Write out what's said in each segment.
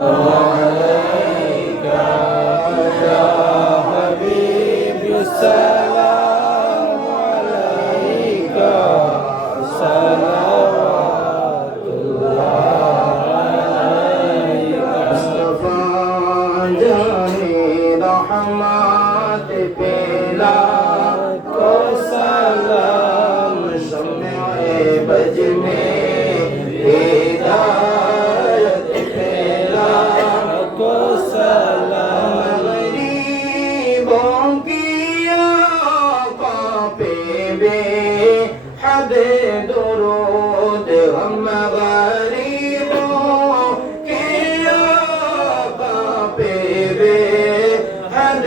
عليك يا حبيبي السلام عليك صلوات الله عليك مصطفى جاني رحمت پلا کو سلام شمع بج میں ہدایت پھیلا کو سلام غریبوں کی آقا پہ بے حد درود ہم غریبوں کی آقا پہ بے حد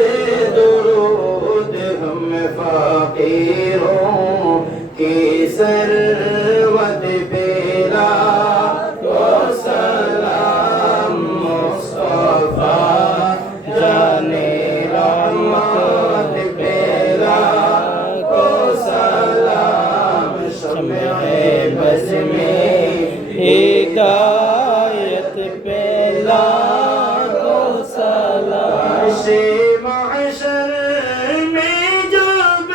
درود ہم فقیروں کی ثروت پھیلا کو سلام مصطفیٰ جانے رحمت پھیلا کو سلام شمع بز میں ہدایت پھیلا کو سلام محشر میں جب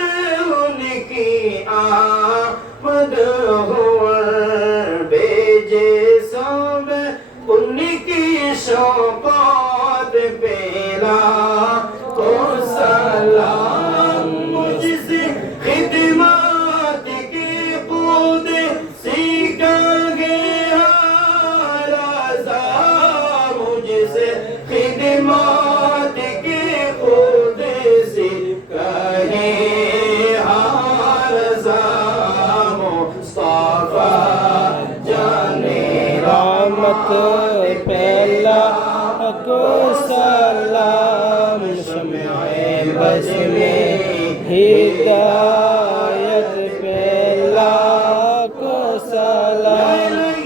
ان کی آمد ہوا بھیجے سب ان کی شوقات پھیلا کو سلام مجھ سے خدمات کی خود سیکھا گیا رضا مجھ سے خدمات کی خود سیکھا گیا رضا مصطفیٰ جانے رحمت پھیلا کو سلام شمع بز میں ہدایت پھیلا کو سلام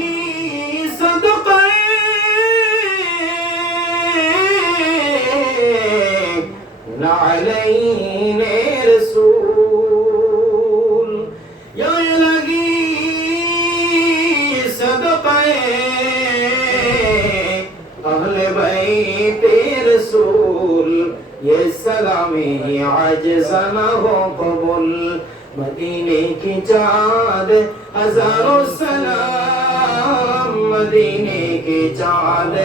صدقہ نعلین رسول یا الہی صدقہ اہل بیت رسول یہ سلامی عجز نہ ہو قبول مدینے کی چاند ہزاروں سلام مدینے کی چاند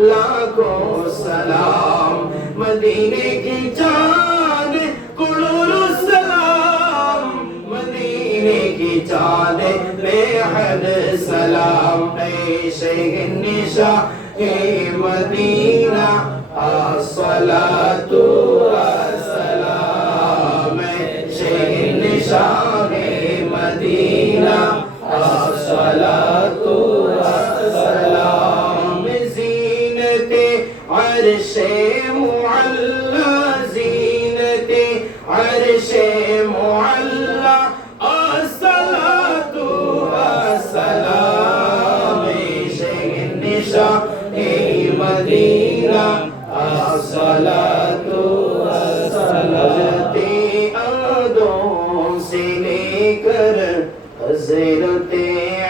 لاکھوں سلام مدینے کی چاند کروڑوں سلام مدینے کی چاند بے حد سلام اے شیخ النشاء اے مدینہ الصلاۃ والسلام اے شیخ النشاء اے مدینہ الصلاۃ والسلام زینت عرش معلا زینت عرش معلا الصلاۃ والسلام شیخ النشاء مدینہ الصلاۃ والسلام آدم سے لے کر حضرت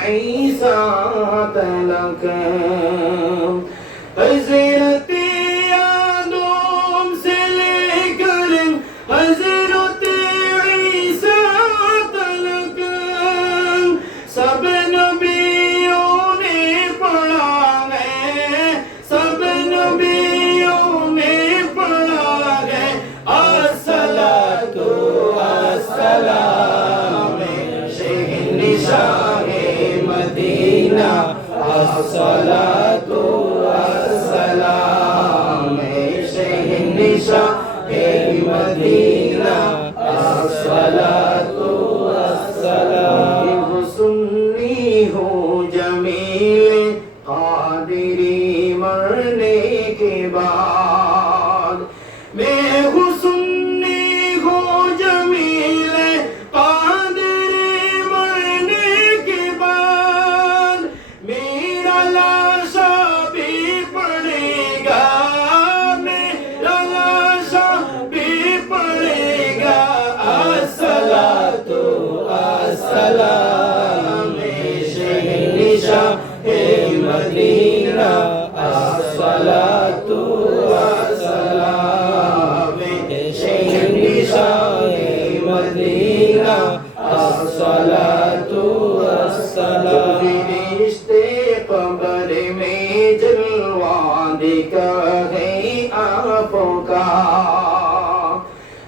عیسیٰ تلک حضرت آدم سے لے کر حضرت عیسیٰ تلک سب نبیوں نے پڑھا ہے سب نبیوں نے پڑھا ہے الصلاۃ والسلام شیخ النشاء مدینہ الصلاۃ والسلام شیخ النشاء مدینہ الصلاۃ والسلام سنی ہوں جمیل قادری مرنے کے بعد میں ہوں سنی ہوں جمیل قادری مرنے کے بعد میرا لاشا بھی پڑے گا میرا لاشا بھی پڑے گا الصلاۃ والسلام شیخ النشاء مدینہ الصلاۃ الصلاة والسلام شہنشاہ مدینہ الصلاة والسلام فرشتے قبر میں جلوہ دکھا ہے آپ کا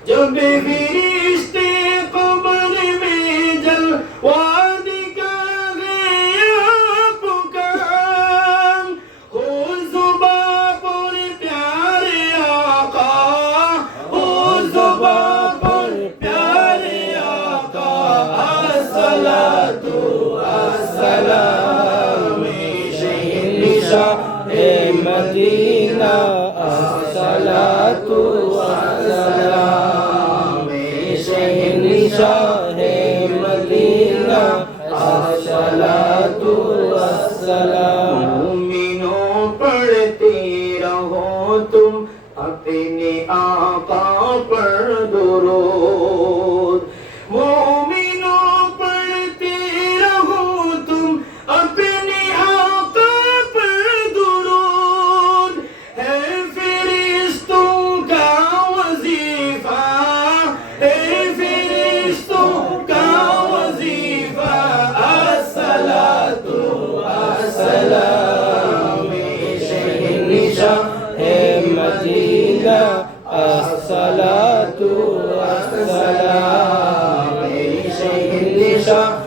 جب فرشتے قبر میں جلوہ دکھا ہے آپ کا ہو زباں پر پیارے آقا ہو زباں پر پیارے آقا الصلاة والسلام شہنشاہ مدینہ الصلاة والسلام شہنشاہ مدینہ الصلاة والسلام مومنوں پڑھتے رہو تم اپنے آقا پر درود مومنوں پڑھتے رہو تم اپنے آقا پر درود ہے فرشتوں کا وظیفہ ہے فرشتوں کا وظیفہ الصلاة والسلام شہنشاہ مدینہ الصلاة والسلام شہنشاہ